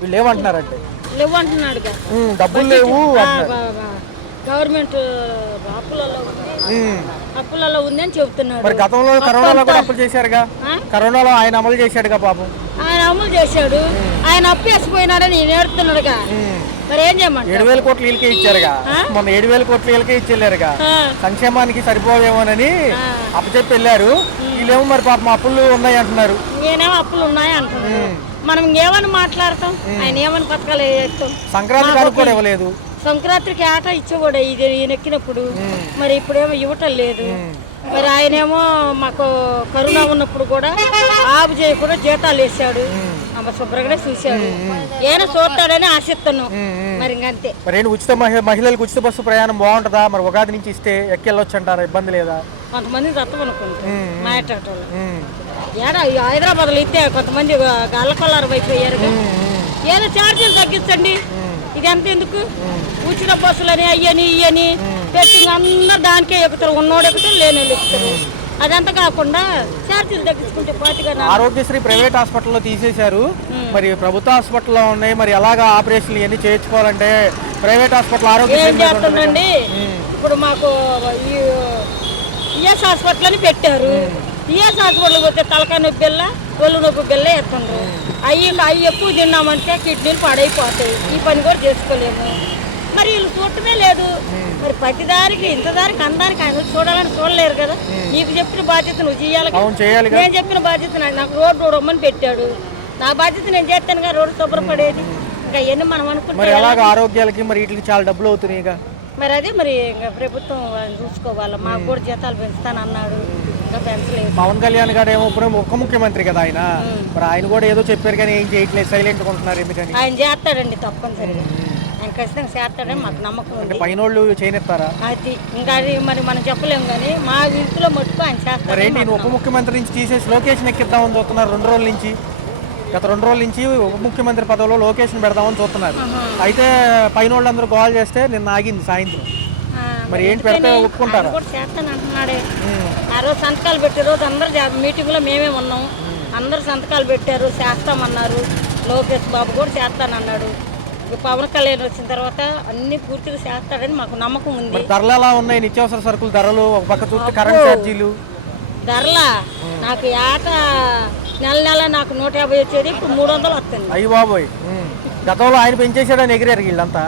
వీళ్ళు ఏమంటున్నారంటే లేవు అంటున్నాడు డబ్బులు లేవు గవర్నమెంట్ అప్పులలో ఉందని చెబుతున్నాడు. మరి గతంలో కరోనాలో కూడా అప్పులు చేశారుగా, కరోనాలో ఆయన అమలు చేశాడుగా పాపం. ఆయన అమలు చేశాడు, ఆయన అప్పు వేసిపోయినాడని నేడుతున్నాడుగా. మరి ఏం చేయమంటారు? 7,000 కోట్లు వీళ్ళకే ఇచ్చారుగా, మొన్న 7,000 కోట్లు వీళ్ళకే ఇచ్చేళ్ళారుగా, సంక్షేమానికి సరిపోవేమోనని అప్పచెప్పి వెళ్ళారు. వీళ్ళేమో మరి పాపం అప్పులు ఉన్నాయి అంటున్నారు. నేనేమో అప్పులు ఉన్నాయి అంటున్నాను. మనం ఏమని మాట్లాడతాం, ఆయన ఏమని పథకాలు వేస్తాం. సంక్రాంతి కానుక కూడా ఇవ్వలేదు. సంక్రాంతికి ఆట ఇచ్చేవాడు ఈయన ఎక్కినప్పుడు, మరి ఇప్పుడేమో ఇవ్వటం లేదు. మరి ఆయనేమో మాకు కరోనా ఉన్నప్పుడు కూడా ఆపు చేయకుండా జీతాలు వేసాడు, శుభ్రంగానే చూశాడు. ఏమైనా చూస్తాడని ఆశిస్తున్నాం. మరి ఇంకంతే. మరి ఉచిత మహిళలకు ఉచిత బస్సు ప్రయాణం బాగుంటుందా? మరి ఉగాది నుంచి ఇస్తే ఎక్కెళ్ళొచ్చు అంటారా? ఇబ్బంది లేదా? కొంతమంది తత్వం అనుకుంటారు మాట్లాడటంలో. ఏడా హైదరాబాద్లో ఇస్తే కొంతమంది గల్లకొల్లారు అయిపోయారు. ఏదో ఛార్జీలు తగ్గించండి, ఇది ఎంత ఎందుకు? ఉచిత బస్సులని అయ్యని ఇయ్యని పెట్టి అందరు దానికే ఎక్కుతారు, ఉన్నోడు ఎక్కుతారు, లేని వాళ్ళు ఎక్కుతారు. అదంతా కాకుండా ఛార్జీలు తగ్గించుకుంటే పాటుగా. ఆరోగ్యశ్రీ ప్రైవేట్ హాస్పిటల్లో తీసేశారు, మరి ప్రభుత్వ హాస్పిటల్లో ఉన్నాయి. మరి ఎలాగా ఆపరేషన్లు ఇవన్నీ చేయించుకోవాలంటే ప్రైవేట్ హాస్పిటల్ ఆరోగ్యం ఏం చేస్తుందండి? ఇప్పుడు మాకు ఈఎస్ హాస్పిటల్ అని పెట్టారు. ఈఎస్ హాస్పిటల్కి పోతే తలకాయ నొప్పి బిల్ల, ఒళ్ళు నొప్పి బిల్ల ఎత్తుండ్రు. అవి ఎక్కువ తిన్నామంటే కిడ్నీలు పాడైపోతాయి. ఈ పని కూడా చేసుకోలేము. మరి వీళ్ళు చూడటమే లేదు. మరి ప్రతిదానికి ఇంతదానికి అందరికి ఆయన చూడాలని చూడలేరు కదా. నీకు చెప్పిన బాధ్యత నువ్వు చేయాలి, నేను చెప్పిన బాధ్యత నాకు రోడ్డు రమ్మని పెట్టాడు. నా బాధ్యత నేను చేస్తానుగా, రోడ్డు శుభ్రపడేది. ఇంకా ఎన్ని మనం అనుకుంటే ఆరోగ్యాలకి మరి వీటికి చాలా డబ్బులు అవుతున్నాయి. మరి అదే మరి ఇంకా ప్రభుత్వం చూసుకోవాలి. మాకు కూడా జీతాలు పెంచుతానన్నాడు, ఇంకా పెంచలేదు. పవన్ కళ్యాణ్ గారు ఏమో ఉప ముఖ్యమంత్రి కదా ఆయన, మరి ఆయన కూడా ఏదో చెప్పారు కానీ ఏం చేయట్లేదు, సైలెంట్ ఉంటున్నారు. ఎందుకని? ఆయన చేస్తాడండి తప్పనిసరిగా, ఆయన ఖచ్చితంగా చేస్తాడని మాకు నమ్మకం ఉంది. పైనోళ్ళు చేయనిస్తారా? అది ఇంకా అది మరి మనం చెప్పలేము కానీ మా ఇంట్లో మట్టుకు ఆయన చేస్తారు. నేను ఉప ముఖ్యమంత్రి నుంచి తీసేసి లొకేషన్ ఎక్కిద్దామని చూస్తున్నారు 2 రోజుల నుంచి. గత 2 రోజుల నుంచి ఉప ముఖ్యమంత్రి పదవిలో లొకేషన్ పెడదామని చూస్తున్నారు. అయితే పైన వాళ్ళందరూ కాల్ చేస్తే నిన్న ఆగింది సాయంత్రం. మరి ఏంటి పెడితే ఒప్పుకుంటారా? చేస్తాను అంటున్నాడే. ఆ రోజు సంతకాలు పెట్టే రోజు అందరు మీటింగ్లో మేమే ఉన్నాం. అందరు సంతకాలు పెట్టారు, చేస్తామన్నారు. లోకేష్ బాబు కూడా చేస్తానన్నాడు. పవన్ కళ్యాణ్ వచ్చిన తర్వాత అన్ని పూర్తిగా చేస్తాడని మాకు నమ్మకం ఉంది. ధరలు ఎలా ఉన్నాయి? నిత్యావసర సరుకుల ధరలు ఒక పక్క చూస్తే కరెంట్ ఛార్జీలు ధరలా నాకు ఏట నెల నాకు 150 వచ్చేది, ఇప్పుడు 300 వస్తుంది. అయ్యి బాబోయ్, గతంలో ఆయన పెంచేసాడని ఎగిరారు వీళ్ళంతా.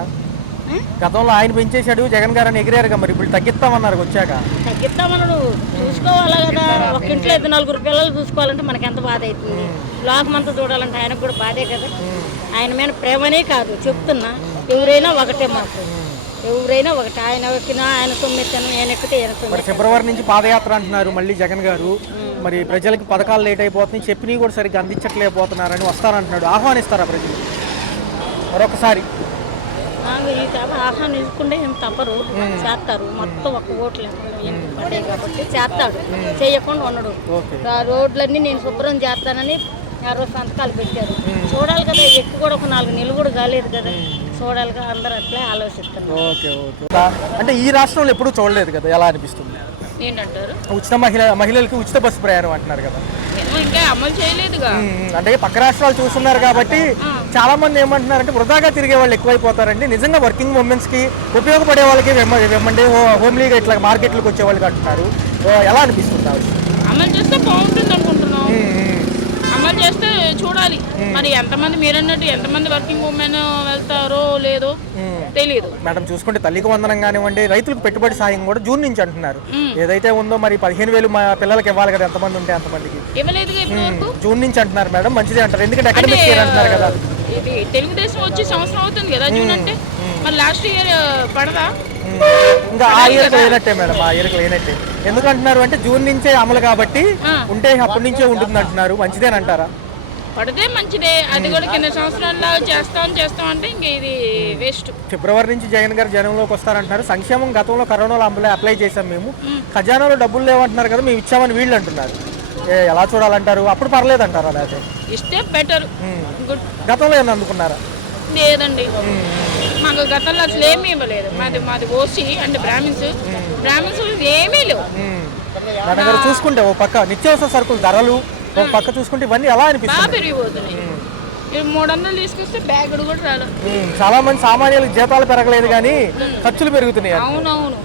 గతంలో ఆయన పెంచేశాడు, జగన్ గారు అని ఎగిరారుగా. మరి ఇప్పుడు తగ్గిస్తామన్నారు, వచ్చాక తగ్గిస్తామన్నాడు. చూసుకోవాలా కదా, ఒక ఇంట్లో 4 పిల్లలు చూసుకోవాలంటే మనకి ఎంత బాధ అవుతుంది. లోకమంతా చూడాలంటే ఆయనకు కూడా బాధే కదా. ఆయన మీద ప్రేమనే కాదు చెప్తున్నా, ఎవరైనా ఒకటే మాకు, ఎవరైనా ఒకటి. ఆయన ఎక్కినా ఆయన సొమ్మెత్తాను, నేను ఎక్కితే ఆయన సొమ్మె. ఫిబ్రవరి నుంచి పాదయాత్ర అంటున్నారు మళ్ళీ జగన్ గారు. మరి ప్రజలకి పథకాలు లేట్ అయిపోతున్నాయి, చెప్పినవి కూడా సరిగ్గా అందించట్లేకపోతున్నారని వస్తారంటున్నాడు. ఆహ్వానిస్తారా ప్రజలు మరొకసారి? ఆహ్వానించుకుంటే ఏం తప్పరు, చేస్తారు. మొత్తం ఒక ఓట్లు పడ్డాయి కాబట్టి చేస్తాడు, చేయకుండా ఉండడు. రోడ్లన్నీ నేను శుభ్రం చేస్తానని ఎవరో సంతకాలు పెట్టారు. చూడాలి కదా, ఎక్కువ కూడా ఒక 4 నెలలు కూడా కాలేదు కదా, చూడాలి కదా. అందరూ అట్లే ఆలోచిస్తున్నారు. అంటే ఈ రాష్ట్రంలో ఎప్పుడూ చూడలేదు కదా, ఎలా అనిపిస్తుంది? ఏంటంటారు? ఉచిత మహిళలకి ఉచిత బస్సు ప్రయాణం అంటున్నారు కదా, ఇంకా అమలు చేయలేదుగా. అంటే పక్క రాష్ట్రాలు చూస్తున్నారు కాబట్టి చాలా మంది ఏమంటున్నారంటే వృధాగా తిరిగే వాళ్ళు ఎక్కువైపోతారండి. నిజంగా వర్కింగ్ ఉమెన్స్ కి ఉపయోగపడే వాళ్ళకి వెమ్మండి హోమ్లీగా ఇట్లా మార్కెట్లకు వచ్చే వాళ్ళకి అంటున్నారు. ఎలా అనిపిస్తుంది? అమలు చేస్తే బాగుంటుంది అనుకుంటున్నాం. అమలు చేస్తే చూడాలి మరి ఎంతమంది, మీరన్నట్టు ఎంతమంది వర్కింగ్ ఉమెన్ వెళ్తారో లేదో తెలియదు. మేడం చూసుకుంటే తల్లికి వందనం కానివ్వండి, రైతులకు పెట్టుబడి సాయం కూడా జూన్ నుంచి అంటున్నారు. ఏదైతే ఉందో మరి 15,000 మా పిల్లలకి ఇవ్వాలి కదా, ఎంతమంది ఉంటే అంతమందికి ఇవ్వలేదు. జూన్ నుంచి అంటున్నారు మేడం, మంచిదే అంటారు. ఎందుకంటే అకాడమిక్ ఇయర్ అంటున్నారు కదా. ఇది తెలుగుదేశం వచ్చి సంవత్సరం అవుతుంది కదా జూన్ అంటే, మరి లాస్ట్ ఇయర్ పడదా? ఇంకా ఆ ఇయర్కి లేనట్టే మేడం, ఆ ఇయర్కి లేనట్టే. ఎందుకంటున్నారు అంటే జూన్ నుంచే అమలు కాబట్టి ఉంటే అప్పటి నుంచే ఉంటుంది అంటున్నారు. మంచిదేనంటారా? పడితే మంచిదే, అది కూడా కింద సంవత్సరాల్లో చేస్తాం అంటే ఇంక ఇది వేస్ట్. ఫిబ్రవరి నుంచి జగన్ గారు జనంలోకి వస్తారంటున్నారు. సంక్షేమం గతంలో కరోనాలో అప్లై చేసాం మేము, ఖజానాలో డబ్బులు లేవంటున్నారు కదా, మేము ఇచ్చామని వీళ్ళు అంటున్నారు. ఎలా చూడాలంటారు? అప్పుడు పర్లేదు అంటారా? లేకపోతే ఇస్తే బెటర్. గతంలో ఏమన్నా అందుకున్నారా? లేదండి, మాకు గతంలో అసలు ఏమీ ఇవ్వలేదు. మాది ఓసీ అంటే బ్రాహ్మిన్స్ ఏమీ లేవు. మేడం చూసుకుంటే ఓ పక్క నిత్యావసర సరుకుల ధరలు, ఒక పక్క చూసుకుంటే ఇవన్నీ ఎలా అనిపిస్తుంది? పెరిగిపోతున్నాయి. 300 తీసుకొస్తే బ్యాగుడు కూడా రాలేదు. చాలా మంది సామాన్యులకు జీతాలు పెరగలేదు కానీ ఖర్చులు పెరుగుతున్నాయి. అవునవును,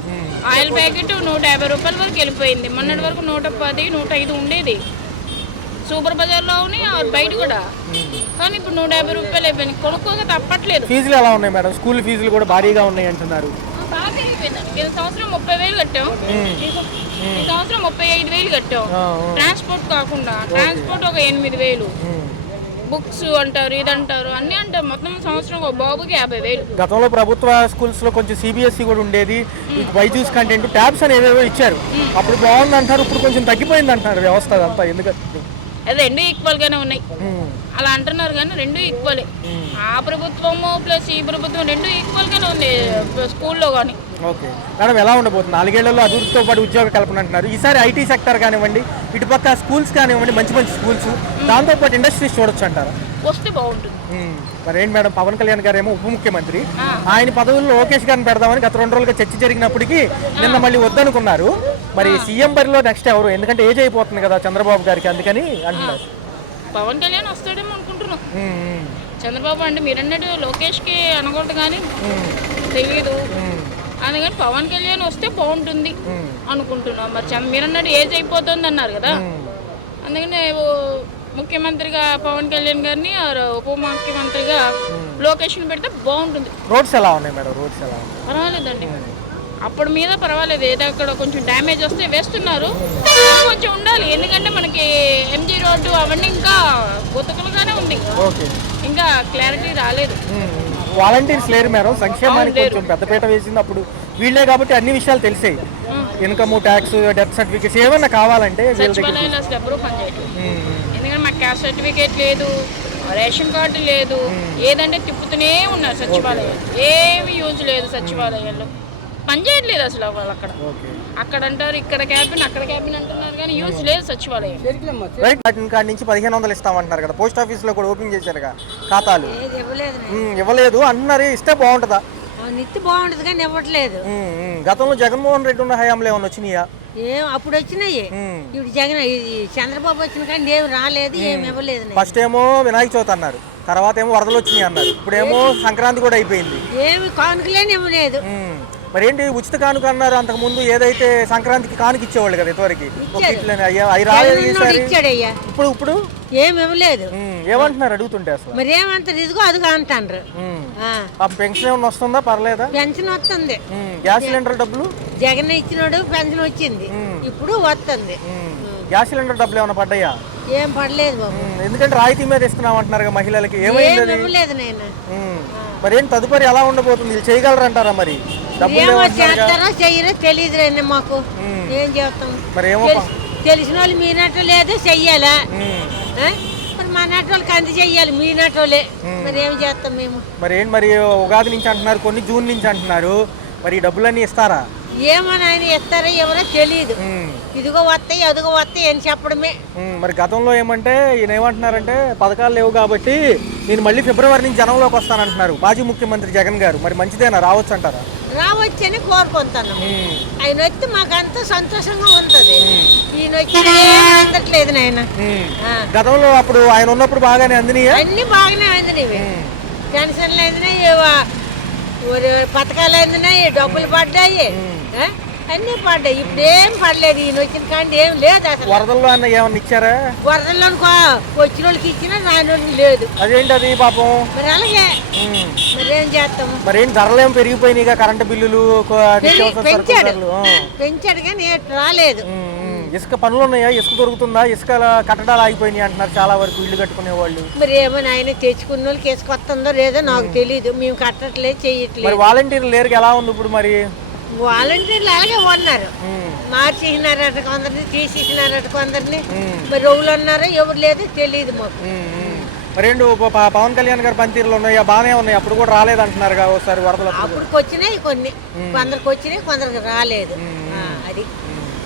ఆయిల్ ప్యాకెట్ 150 రూపాయల వరకు వెళ్ళిపోయింది. మొన్నటి వరకు 110, 105 ఉండేది సూపర్ బజార్లో బయట కూడా, కానీ ఇప్పుడు 150 రూపాయలు అయిపోయింది. కొనుక్కోక తప్పట్లేదు. ఫీజులు ఎలా ఉన్నాయి మేడం? స్కూల్ ఫీజులు కూడా భారీగా ఉన్నాయి అంటున్నారు. బాగా పెరిగిపోయిందండి. ఈ సంవత్సరం 30,000 కట్టాం, ఈ సంవత్సరం 35,000 కట్టాం. ట్రాన్స్పోర్ట్ కాకుండా ట్రాన్స్పోర్ట్ ఒక 8,000, బుక్స్ అంటారు, ఇది అంటారు, అన్నీ అంటారు. మొత్తం సంవత్సరం ఒక బాబుకి 50,000. గతంలో ప్రభుత్వ స్కూల్స్ లో కొంచెం సిబిఎస్ఈ కూడా ఉండేది, బైజూస్ కంటెంట్ ట్యాబ్స్ అని ఏవేవో ఇచ్చారు. అప్పుడు బాగుంది అంటారు, ఇప్పుడు కొంచెం తగ్గిపోయింది అంటున్నారు వ్యవస్థ అంతా. ఎందుకంటే రెండు ఈక్వల్ గానే ఉన్నాయి అలా అంటున్నారు, కానీ రెండు ఈక్వలే. ఆ ప్రభుత్వము ప్లస్ ఈ ప్రభుత్వం రెండు ఈక్వల్ గానే ఉంది స్కూల్లో కానీ. ఓకే మేడం, ఎలా ఉండబోతుంది 4 ఏళ్లలో అభివృద్ధితో పాటు ఉద్యోగ కల్పన అంటున్నారు. ఈసారి ఐటీ సెక్టర్ కానివ్వండి, ఇటుపక్క స్కూల్స్ కానివ్వండి, మంచి మంచి స్కూల్స్, దాంతోపాటు ఇండస్ట్రీస్ చూడొచ్చు అంటారా? వస్తే బాగుంటుంది. మరి ఏంటి మేడం, పవన్ కళ్యాణ్ గారు ఏమో ఉప ముఖ్యమంత్రి, ఆయన పదవుల్లో లోకేష్ గారిని పెడదామని గత 2 రోజులుగా చర్చ జరిగినప్పటికీ నిన్న మళ్ళీ వద్దనుకున్నారు. మరి సీఎం బరిలో నెక్స్ట్ ఎవరు? ఎందుకంటే ఏజ్ అయిపోతుంది కదా చంద్రబాబు గారికి, అందుకని అంటున్నారు. పవన్ కళ్యాణ్ వస్తాడేమో అనుకుంటున్నాం. చంద్రబాబు అంటే మీరన్నట్టు లోకేష్కి అనకూడదు కానీ తెలీదు, అందుకని పవన్ కళ్యాణ్ వస్తే బాగుంటుంది అనుకుంటున్నాం. మరి మీరన్నట్టు ఏజ్ అయిపోతుంది అన్నారు కదా, అందుకని ముఖ్యమంత్రిగా పవన్ కళ్యాణ్ గారిని, ఉప ముఖ్యమంత్రిగా లోకేష్ని పెడితే బాగుంటుంది. రోడ్స్ ఎలా ఉన్నాయి మేడం? రోడ్స్ ఎలా ఉన్నాయి? పర్వాలేదండి, అప్పుడు మీద పర్వాలేదు. ఏదో అక్కడ కొంచెం డ్యామేజ్ వస్తే వేస్తున్నారు, కొంచెం ఉండాలి. ఎందుకంటే మనకి ఎంజీ రోడ్డు అవన్నీ ఇంకా గుతకలుగానే ఉంది, ఇంకా క్లారిటీ రాలేదు. వాలంటీర్స్ లేరు మేడం, సంక్షేమానికి కొంచెం పెద్దపీట వేసింది. అప్పుడు వీళ్ళే కాబట్టి అన్ని విషయాలు తెలిసాయి. ఇన్కమ్ ట్యాక్స్, డెత్ సర్టిఫికేట్స్ ఏమన్నా కావాలంటే సచివాలయాలు అసలు ఎవరు పనిచేయట్లేదు. ఎందుకంటే మాకు క్యాస్ట్ సర్టిఫికేట్ లేదు, రేషన్ కార్డు లేదు, ఏదంటే తిప్పుతూనే ఉన్నారు సచివాలయాలు. ఏమి యూజ్ లేదు సచివాలయాల్లో, పనిచేయట్లేదు అసలు వాళ్ళు. అక్కడ అంటారు ఇక్కడ క్యాబిన్, అక్కడ క్యాబిన్ అంటున్నారు, కానీ యూజ్ లేదు సచివాలయం. కార్డు నుంచి 1500 ఇస్తామంటున్నారు కదా, పోస్ట్ ఆఫీస్ లో కూడా ఓపెన్ చేశారుగా ఖాతాలు, ఇవ్వలేదు అంటున్నారు. ఇస్తే బాగుంటుందా? నిత్తి బాగుంటుంది కానీ ఇవ్వట్లేదు. గతంలో జగన్మోహన్ రెడ్డి ఉన్న హయాంలో ఏమన్నా వచ్చినాయా? అప్పుడు వచ్చినాయి, ఇప్పుడు జగన్ చంద్రబాబు వచ్చిన కానీ ఏమి రాలేదు, ఏమి ఇవ్వలేదు. ఫస్ట్ ఏమో వినాయక చవితి అన్నారు, తర్వాత ఏమో వరదలు వచ్చినాయి అన్నారు, ఇప్పుడేమో సంక్రాంతి కూడా అయిపోయింది, ఏమి కానుకలేని ఇవ్వలేదు. మరి ఏంటి ఉచిత కానుక అన్నారు అంతకు ముందు, ఏదైతే సంక్రాంతికి కానుక ఇచ్చేవాళ్ళు కదా ఇంతవరకు, ఇప్పుడు ఇప్పుడు ఏమి ఇవ్వలేదు. ఏమంటున్నారు అడుగుతుంటే? అసలు మరి ఏమంటారు, ఇదిగో అదిగో అంటారు. పెన్షన్ ఏమన్నా వస్తుందా? పర్లేదా? పెన్షన్ వస్తుంది. గ్యాస్ సిలిండర్ డబ్బులు జగన్ ఇచ్చినాడు, పెన్షన్ వచ్చింది, ఇప్పుడు వస్తుంది. గ్యాస్ సిలిండర్ డబ్బులు ఏమైనా పడ్డాయా? ఏం పడలేదు బాబు, ఎందుకంటే రాయితీ మీద ఇస్తున్నాం అంటున్నారు మహిళలకి. ఏమైంది? మరి ఏంటి తదుపరి ఎలా ఉండబోతుంది? చేయగలరంటారా? మరి చేస్తారో చెయ్యరో తెలియదు మాకు, ఏం చేస్తాం. మరి ఏమో తెలిసిన వాళ్ళు మీనట్టు లేదు, చెయ్యాలా? మరి మా నటోళ్ళకి అంది చెయ్యాలి, మీ నటోళ్ళే. మరి ఏం చేస్తాం మేము? మరి ఏంటి, మరి ఉగాది నుంచి అంటున్నారు, కొన్ని జూన్ నుంచి అంటున్నారు, మరి డబ్బులన్నీ ఇస్తారా? ఏమని ఆయన ఇస్తారో ఎవరో తెలియదు. ఇదిగో వస్తాయి, అదిగో వస్తాయి అని చెప్పడమే. మరి గతంలో ఏమంటే ఈయన ఏమంటున్నారంటే పథకాలు లేవు కాబట్టి నేను మళ్ళీ ఫిబ్రవరి నుంచి జనంలోకి వస్తానంటున్నారు మాజీ ముఖ్యమంత్రి జగన్ గారు. మరి మంచిదేనా? రావచ్చు అంటారా? రావచ్చు అని కోరుకుంటాను. ఆయన వస్తే మాకు అంత సంతోషంగా ఉంటుంది. ఈయన వచ్చి అందట్లేదు నాయన. గతంలో అప్పుడు ఆయన ఉన్నప్పుడు బాగానే అందినాయి, అన్ని బాగానే అందినవి. పెన్షన్లు అందినాయి, పథకాలు అందినాయి, డబ్బులు పడ్డాయి, అన్ని పడ్డాయి. ఇప్పుడు ఏం పడలేదు, ఈయన వచ్చిన కానీ ఏం లేదు అసలు. వరదల్లో అన్న ఏమన్నా ఇచ్చారా? వరదల్లో వచ్చిన వాళ్ళకి ఇచ్చినా రాని వాళ్ళకి లేదు. అదేంటి అది పాపం? మరి అలాగే మరి ఏం చేస్తాము? మరి ఏంటి ధరలు ఏం పెరిగిపోయినాయి, కరెంటు బిల్లులు పెంచాడు కానీ రాలేదు. ఇసుక పనులు ఉన్నాయా? ఇసుక దొరుకుతుందా? ఇసుక కట్టడాలు ఆగిపోయినాయి అంటున్నారు చాలా వరకు ఇల్లు కట్టుకునే వాళ్ళు. మరి ఏమో ఆయన తెచ్చుకున్న వాళ్ళకి ఇసుక వస్తుందో లేదో నాకు తెలియదు, మేము కట్టట్లేదు, చెయ్యట్లేదు. మరి వాలంటీర్లు లేరు ఎలా ఉంది ఇప్పుడు? మరి వాలంటీర్లు అలాగే ఉన్నారు, మార్చేసినారట కొందరిని, తీసేసినారట కొందరిని. మరి రోజులు ఉన్నారో ఎవరు లేదో తెలియదు మాకు. మరేంటి పవన్ కళ్యాణ్ గారు పనితీరులు ఉన్నాయా? బాగానే ఉన్నాయి, అప్పుడు కూడా రాలేదు అంటున్నారు ఒకసారి వరదలు. అప్పటికి వచ్చినాయి కొన్ని, కొందరికి వచ్చినాయి, కొందరికి రాలేదు. అది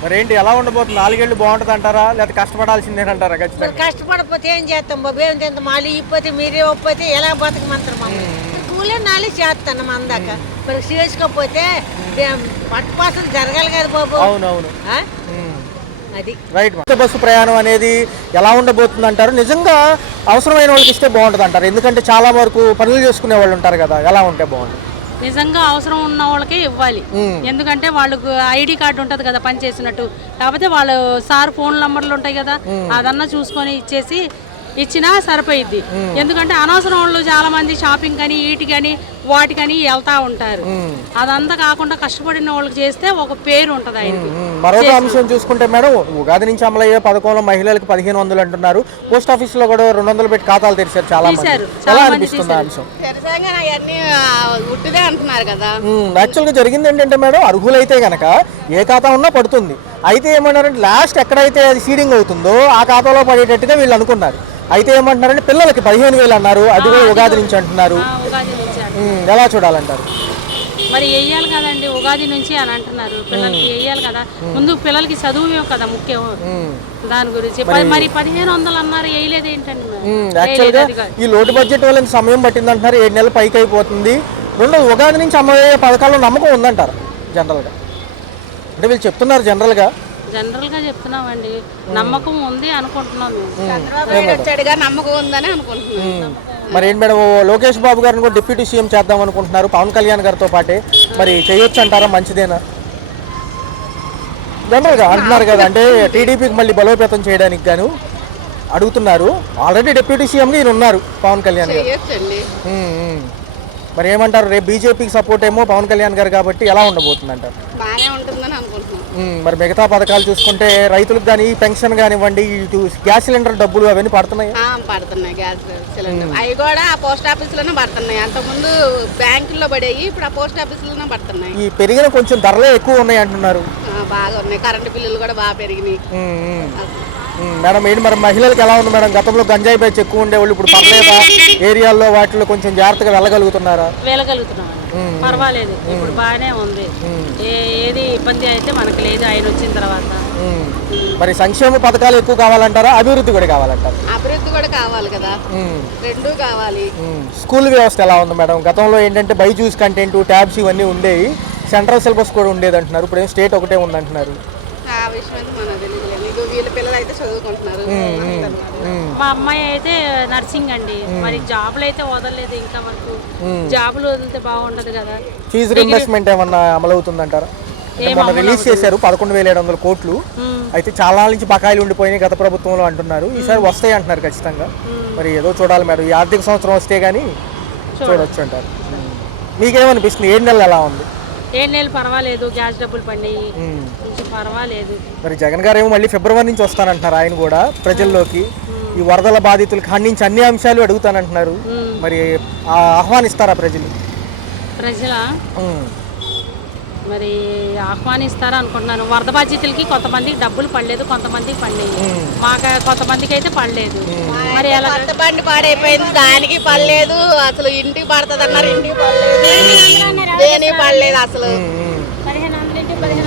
మరేంటి ఎలా ఉండబోతుంది? 4 ఏళ్ళు బాగుంటుంది అంటారా, లేకపోతే కష్టపడాల్సిందేనంటారా? ఖచ్చితంగా కష్టపడకపోతే ఏం చేస్తాం బాబు? ఏమిటంత మాలి ఇవ్వకపోతే మీరే ఒప్పితే ఎలా బతకమంటారు? కూలే నాలుగు చేస్తాను అందాక, మరి చేసుకోకపోతే పట్టుపాసలు జరగాలి కదా బాబు. అవునవును. అది రైట్. బస్సు ప్రయాణం అనేది ఎలా ఉండబోతుంది అంటారు? నిజంగా అవసరమైన వాళ్ళకి ఇస్తే బాగుంటుంది అంటారు, ఎందుకంటే చాలా వరకు పనులు చేసుకునే వాళ్ళు ఉంటారు కదా, ఎలా ఉంటే బాగుంటుంది? నిజంగా అవసరం ఉన్న వాళ్ళకే ఇవ్వాలి. ఎందుకంటే వాళ్ళకు ఐడి కార్డు ఉంటది కదా పని చేసినట్టు, కాకపోతే వాళ్ళు సార్ ఫోన్ నంబర్లు ఉంటాయి కదా, అదన్నా చూసుకొని ఇచ్చేసి ఇచ్చినా సరిపోయిద్ది. ఎందుకంటే అనవసరం వాళ్ళు చాలా మంది షాపింగ్ కానీ వీటికని వాటికని వెళ్తా ఉంటారు. అదంతా కాకుండా కష్టపడిన వాళ్ళకి చేస్తే ఒక పేరు ఉంటది ఆయనకి. మరొక అంశం చూసుకుంటే మేడం, ఉగాది నుంచి అమలయ్యే పథకంలో మహిళలకు 1500 అంటున్నారు. పోస్ట్ ఆఫీస్ లో కూడా 200 పెట్టి ఖాతాలు తెరిచారు చాలా మంది. ఎలా అనిపిస్తుంది ఆ అంశం? అంటున్నారు కదా. యాక్చువల్ గా జరిగింది ఏంటంటే మేడం, అర్హులైతే గనక ఏ ఖాతా ఉన్నా పడుతుంది. అయితే ఏమన్నారంటే లాస్ట్ ఎక్కడైతే అది సీడింగ్ అవుతుందో ఆ ఖాతాలో పడేటట్టుగా వీళ్ళు అనుకున్నారు. అయితే ఏమంటున్నారంటే పిల్లలకి 15,000 అన్నారు, అది కూడా ఉగాది నుంచి అంటున్నారు. ఎలా చూడాలంటారు? మరి వెయ్యాలి కదండి, ఉగాది నుంచి అని అంటున్నారు. పిల్లలకి వెయ్యాలి కదా, ముందు పిల్లలకి చదువు కదా ముఖ్యం. దాని గురించి మరి 1500 అన్నారు, వేయలేదు ఏంటండి? యాక్చువల్ గా ఈ లోటు బడ్జెట్ వల్ల సమయం పట్టింది అంటున్నారు, 7 నెలలు పైకి అయిపోతుంది. రెండు ఉగాది నుంచి అమలయ్యే పథకాల్లో నమ్మకం ఉందంటారు జనరల్ గా? అంటే వీళ్ళు చెప్తున్నారు జనరల్ గా చెప్తున్నామండి, నమ్మకం ఉంది అనుకుంటున్నాం నమ్మకం ఉందని అనుకుంటున్నాం. మరి ఏంటి మేడం, లోకేష్ బాబు గారిని కూడా డిప్యూటీ సీఎం చేద్దాం అనుకుంటున్నారు పవన్ కళ్యాణ్ గారితో పాటే, మరి చేయొచ్చు అంటారా? మంచిదేనా? జనరల్గా అంటున్నారు కదా, అంటే టీడీపీకి మళ్ళీ బలోపేతం చేయడానికి గాను అడుగుతున్నారు. ఆల్రెడీ డిప్యూటీ సీఎంగా ఈయన ఉన్నారు పవన్ కళ్యాణ్ గారు. మరి ఏమంటారు, రేపు బీజేపీకి సపోర్ట్ ఏమో పవన్ కళ్యాణ్ గారు కాబట్టి ఎలా ఉండబోతుంది అంటారు? బాగానే ఉంటుందని అనుకుంటున్నాం. మరి మిగతా పథకాలు చూసుకుంటే రైతులకు కానీ పెన్షన్ కానివ్వండి, ఇటు గ్యాస్ సిలిండర్ డబ్బులు అవన్నీ పడుతున్నాయి. పడుతున్నాయి గ్యాస్ సిలిండర్, అవి కూడా పోస్ట్ ఆఫీస్ లోనే పడుతున్నాయి. అంతకుముందు బ్యాంకుల్లో పడేవి, ఇప్పుడు ఆ పోస్ట్ ఆఫీస్ లోనే పడుతున్నాయి. ఈ పెరిగిన కొంచెం ధరలే ఎక్కువ ఉన్నాయి అంటున్నారు. బాగా ఉన్నాయి, కరెంటు బిల్లులు కూడా బాగా పెరిగినాయి. మేడం ఏంటి మరి మహిళలకు ఎలా ఉంది మేడం? గతంలో గంజాయి బ్యాచ్ ఎక్కువ ఉండేవాళ్ళు, ఇప్పుడు పర్లేదా? ఏరియాల్లో వాటిలో కొంచెం జాగ్రత్తగా వెళ్ళగలుగుతున్నారా? వెళ్ళగలుగుతున్నాం, పర్వాలేదు, ఇప్పుడు బాగానే ఉంది. ఏది ఇబ్బంది అయితే మనకు లేదు ఆయన వచ్చిన తర్వాత. మరి సంక్షేమ పథకాలు ఎక్కువ కావాలంటారా, అభివృద్ధి కూడా కావాలంటారా? అభివృద్ధి కూడా కావాలి కదా, రెండు కావాలి. స్కూల్ వ్యవస్థ ఎలా ఉంది మేడం? గతంలో ఏంటంటే బైజూస్ కంటెంట్, ట్యాబ్స్ ఇవన్నీ ఉండేవి, సెంట్రల్ సిలబస్ కూడా ఉండేది అంటున్నారు, ఇప్పుడు ఏం స్టేట్ ఒకటే ఉంది అంటున్నారు. ఆ విషయం అయితే మనకు తెలియదు, వీళ్ళ పిల్లలు అయితే చదువుకుంటున్నారు. మా అమ్మాయి అయితే నర్సింగ్ అండి, మరి జాబులు అయితే వదలలేదు ఇంకా మనకు. జాబులు వదిలితే బాగుంటది కదా. ఫీజు రింబర్స్మెంట్ ఏమన్నా అమలు అవుతుందంటారా? మొన్న రిలీజ్ చేశారు 11,700 కోట్లు. అయితే చాలా నుంచి బకాయిలు ఉండిపోయినాయి గత ప్రభుత్వంలో అంటున్నారు, ఈసారి వస్తాయి అంటున్నారు ఖచ్చితంగా. మరి ఏదో చూడాలి మేడం, ఈ ఆర్థిక సంవత్సరం వస్తే గానీ చూడొచ్చు అంటారు. మీకేమనిపిస్తుంది, 7 నెలలు ఎలా ఉంది? 7 నెలలు పర్వాలేదు, గ్యాస్ డబ్బులు పడినాయి, పర్వాలేదు. మరి జగన్ గారు ఏమో మళ్ళీ ఫిబ్రవరి నుంచి వస్తానంటున్నారు ఆయన కూడా ప్రజల్లోకి. ఈ వరదల బాధితులకు ఖండించి అన్ని అంశాలు అడుగుతానంటున్నారు, మరి ఆహ్వానిస్తారా ప్రజలు? మరి ఆహ్వానిస్తారా అనుకుంటున్నాను. వరద బాధితులకి కొంతమందికి డబ్బులు పడలేదు, కొంతమందికి పడలేదు, మాకు కొంతమందికి అయితే పడలేదు. మరి అలా బండి పాడైపోయింది, దానికి పడలేదు. అసలు ఇంటికి పడుతుంది అన్నారు, ఇంటికి పడలేదు, దేనికి పడలేదు. అసలు 1500